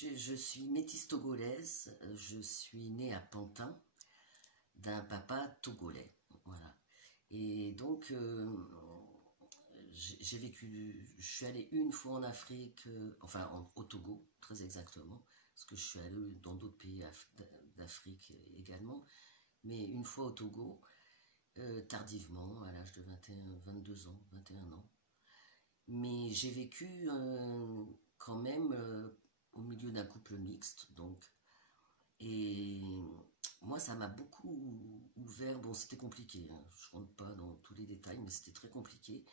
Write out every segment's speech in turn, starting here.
je suis métisse togolaise, je suis née à Pantin d'un papa togolais, voilà. Et donc j'ai vécu, je suis allée une fois en Afrique, enfin au Togo très exactement, parce que je suis allée dans d'autres pays d'Afrique également, mais une fois au Togo, tardivement, à l'âge de 21, 22 ans, 21 ans. Mais j'ai vécu quand même au milieu d'un couple mixte, donc. Et moi, ça m'a beaucoup ouvert. Bon, c'était compliqué, hein, je ne rentre pas dans tous les détails, mais c'était très compliqué.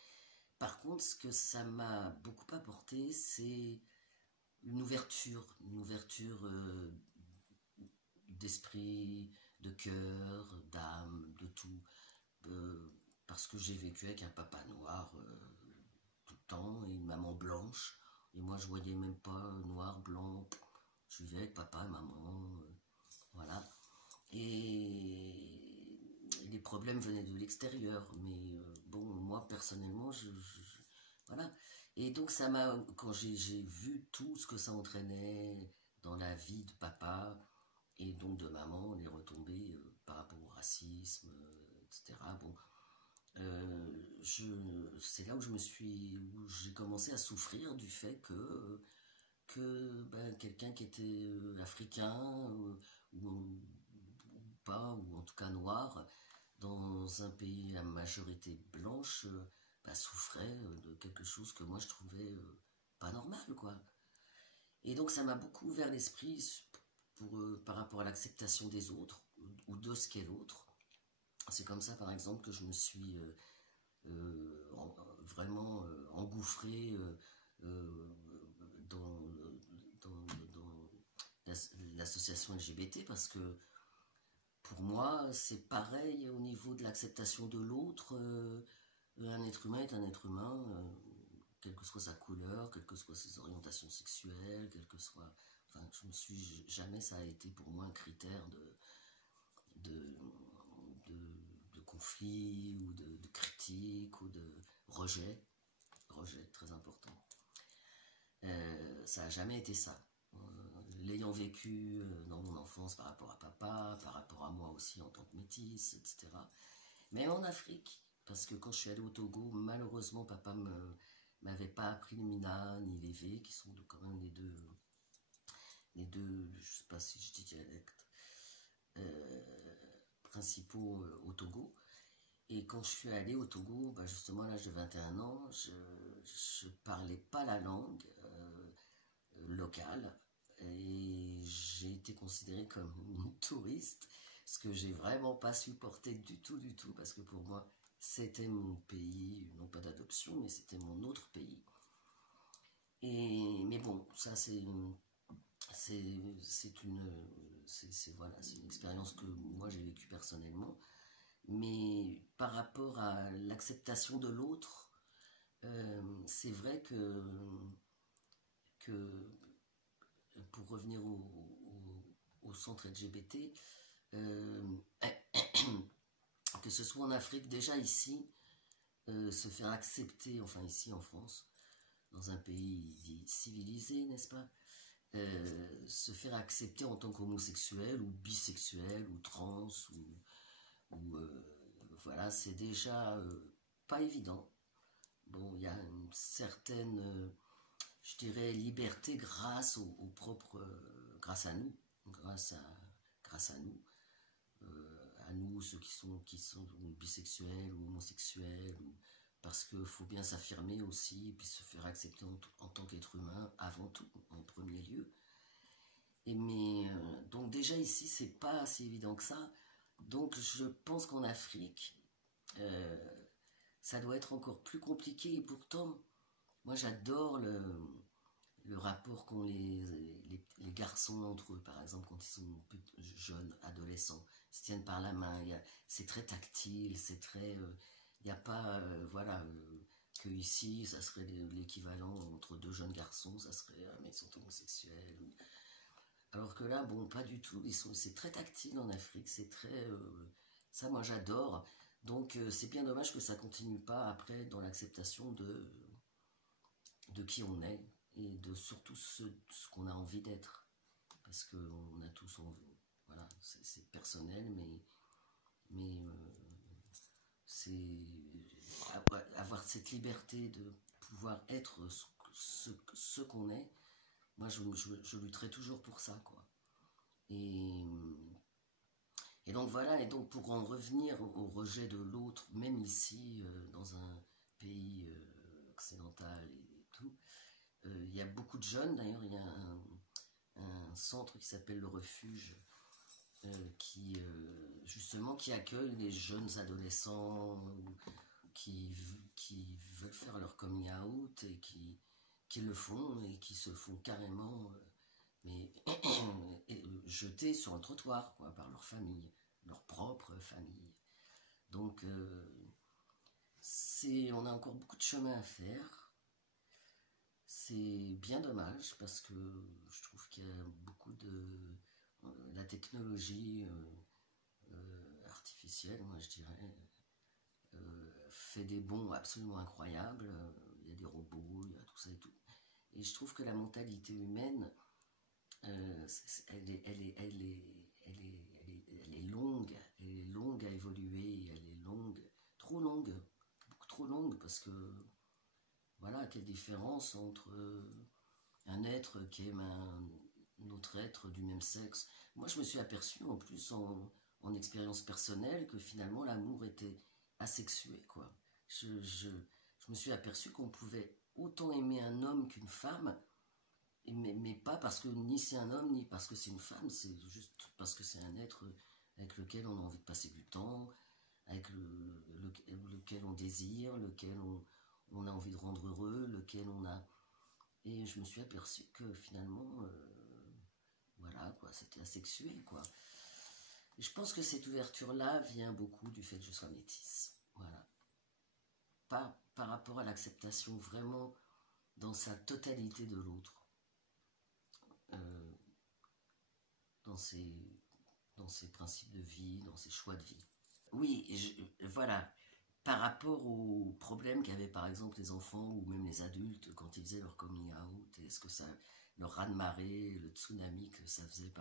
Par contre, ce que ça m'a beaucoup apporté, c'est une ouverture d'esprit, de cœur, d'âme, de tout. Parce que j'ai vécu avec un papa noir tout le temps et une maman blanche. Et moi, je voyais même pas noir, blanc. Je vivais avec papa et maman. Voilà. Et les problèmes venaient de l'extérieur. Mais bon, moi, personnellement, voilà. Et donc, ça m'a. Quand j'ai vu tout ce que ça entraînait dans la vie de papa et donc de maman, les retombées par rapport au racisme, etc. Bon, c'est là où où j'ai commencé à souffrir du fait que ben, quelqu'un qui était africain ou pas, ou en tout cas noir, dans un pays à majorité blanche, ben, souffrait de quelque chose que moi je trouvais pas normal, quoi. Et donc ça m'a beaucoup ouvert l'esprit par rapport à l'acceptation des autres ou de ce qu'est l'autre. C'est comme ça, par exemple, que je me suis vraiment engouffré dans, l'association LGBT, parce que pour moi, c'est pareil au niveau de l'acceptation de l'autre. Un être humain est un être humain, quelle que soit sa couleur, quelles que soient ses orientations sexuelles, quelle que soit... Enfin, jamais ça a été pour moi un critère de conflit ou de critique ou de rejet. Rejet, très important. Ça n'a jamais été ça. L'ayant vécu dans mon enfance par rapport à papa, par rapport à moi aussi en tant que métisse, etc. Même en Afrique, parce que quand je suis allée au Togo, malheureusement, papa m'avait pas appris le Mina ni les V, qui sont quand même les deux, je sais pas si je dis dialecte, principaux au Togo. Et quand je suis allée au Togo, bah justement à l'âge de 21 ans, je parlais pas la langue locale et j'ai été considérée comme une touriste, ce que j'ai vraiment pas supporté du tout, parce que pour moi, c'était mon pays, non pas d'adoption, mais c'était mon autre pays. Mais bon, ça voilà, c'est une expérience que moi j'ai vécue personnellement. Mais par rapport à l'acceptation de l'autre, c'est vrai que pour revenir au centre LGBT, que ce soit en Afrique, déjà ici, se faire accepter, enfin ici en France, dans un pays dit civilisé, n'est-ce pas, se faire accepter en tant qu'homosexuel ou bisexuel ou trans ou voilà, c'est déjà pas évident. Bon, il y a une certaine, je dirais, liberté grâce au propre, grâce à nous, grâce à nous, à nous ceux qui sont bisexuels ou homosexuels, parce qu'il faut bien s'affirmer aussi, et puis se faire accepter en tant qu'être humain avant tout, en premier lieu. Donc déjà ici, c'est pas si évident que ça. Donc je pense qu'en Afrique, ça doit être encore plus compliqué. Et pourtant, moi j'adore le rapport qu'ont les garçons entre eux, par exemple, quand ils sont jeunes, adolescents, ils se tiennent par la main, c'est très tactile, c'est très... il n'y a pas, voilà, que ici, ça serait l'équivalent entre deux jeunes garçons, ça serait, mais ils sont homosexuels. Alors que là, bon, pas du tout, c'est très tactile en Afrique, c'est très... ça, moi, j'adore. Donc, c'est bien dommage que ça continue pas après dans l'acceptation de qui on est. et de surtout ce qu'on a envie d'être. Parce qu'on a tous envie, voilà, c'est personnel, mais c'est avoir cette liberté de pouvoir être ce qu'on est. Moi, je lutterai toujours pour ça, quoi. Et donc voilà, et donc pour en revenir au rejet de l'autre, même ici, dans un pays occidental et tout, il y a beaucoup de jeunes, d'ailleurs, il y a un centre qui s'appelle le Refuge, justement, qui accueille les jeunes adolescents qui veulent faire leur coming out et qui le font et qui se font carrément mais jetés sur le trottoir, quoi, par leur famille, leur propre famille. Donc on a encore beaucoup de chemin à faire. C'est bien dommage parce que je trouve qu'il y a beaucoup de la technologie artificielle, moi je dirais, fait des bonds absolument incroyables. Il y a des robots, il y a tout ça et tout. Et je trouve que la mentalité humaine, elle est longue à évoluer, elle est longue, trop longue, beaucoup trop longue, parce que voilà, quelle différence entre un être qui aime un autre être du même sexe. Moi, je me suis aperçu en plus en expérience personnelle que finalement l'amour était asexué, quoi. Je me suis aperçu qu'on pouvait autant aimer un homme qu'une femme, mais pas parce que ni c'est un homme ni parce que c'est une femme, c'est juste parce que c'est un être avec lequel on a envie de passer du temps, avec lequel on désire, lequel on a envie de rendre heureux, lequel on a... Et je me suis aperçu que finalement, voilà, quoi, c'était asexué, quoi. Et je pense que cette ouverture-là vient beaucoup du fait que je sois métisse, voilà. Par rapport à l'acceptation vraiment dans sa totalité de l'autre. Dans ses principes de vie, dans ses choix de vie. Oui, voilà. Par rapport aux problèmes qu'avaient par exemple les enfants ou même les adultes quand ils faisaient leur coming out, est-ce que ça, le raz-de-marée, le tsunami que ça faisait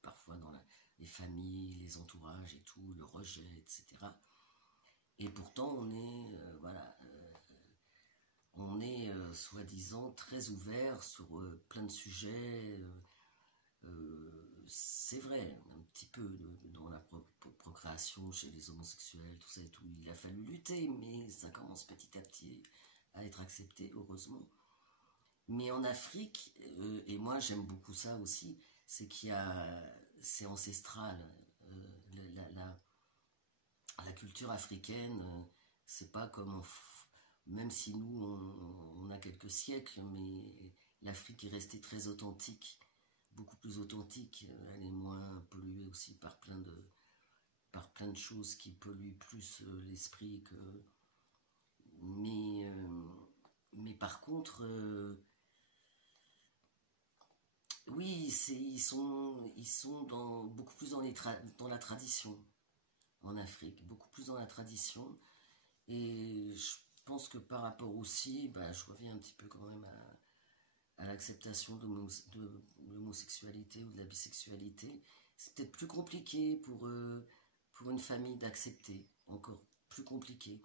parfois dans les familles, les entourages et tout, le rejet, etc. Et pourtant on est, voilà, on est soi-disant très ouvert sur plein de sujets. C'est vrai, un petit peu dans la procréation chez les homosexuels, tout ça et tout. Il a fallu lutter, mais ça commence petit à petit à être accepté, heureusement. Mais en Afrique, et moi j'aime beaucoup ça aussi, c'est c'est ancestral. La culture africaine, c'est pas comme même si nous on a quelques siècles, mais l'Afrique est restée très authentique, beaucoup plus authentique. Elle est moins polluée aussi par plein de choses qui polluent plus l'esprit que... Mais par contre, oui, ils sont beaucoup plus dans la tradition en Afrique, beaucoup plus dans la tradition. Et je pense que par rapport aussi, je reviens un petit peu quand même à l'acceptation de l'homosexualité ou de la bisexualité. C'est peut-être plus compliqué pour une famille d'accepter, encore plus compliqué.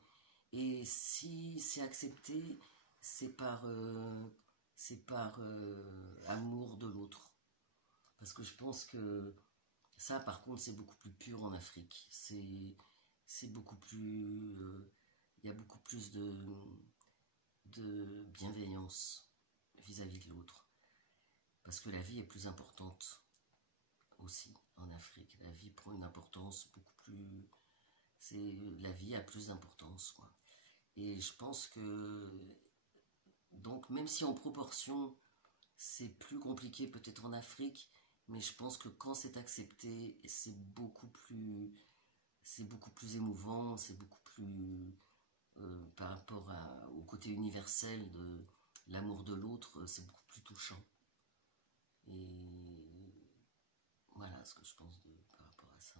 Et si c'est accepté, c'est par amour de l'autre. Parce que je pense que ça, par contre, c'est beaucoup plus pur en Afrique. C'est beaucoup plus... il y a beaucoup plus de bienveillance vis-à-vis de l'autre. Parce que la vie est plus importante aussi en Afrique. La vie prend une importance beaucoup plus... La vie a plus d'importance, quoi. Et je pense que... Donc, même si en proportion, c'est plus compliqué peut-être en Afrique, mais je pense que quand c'est accepté, c'est beaucoup plus émouvant, c'est beaucoup plus... par rapport au côté universel de l'amour de l'autre, c'est beaucoup plus touchant. Et voilà ce que je pense par rapport à ça.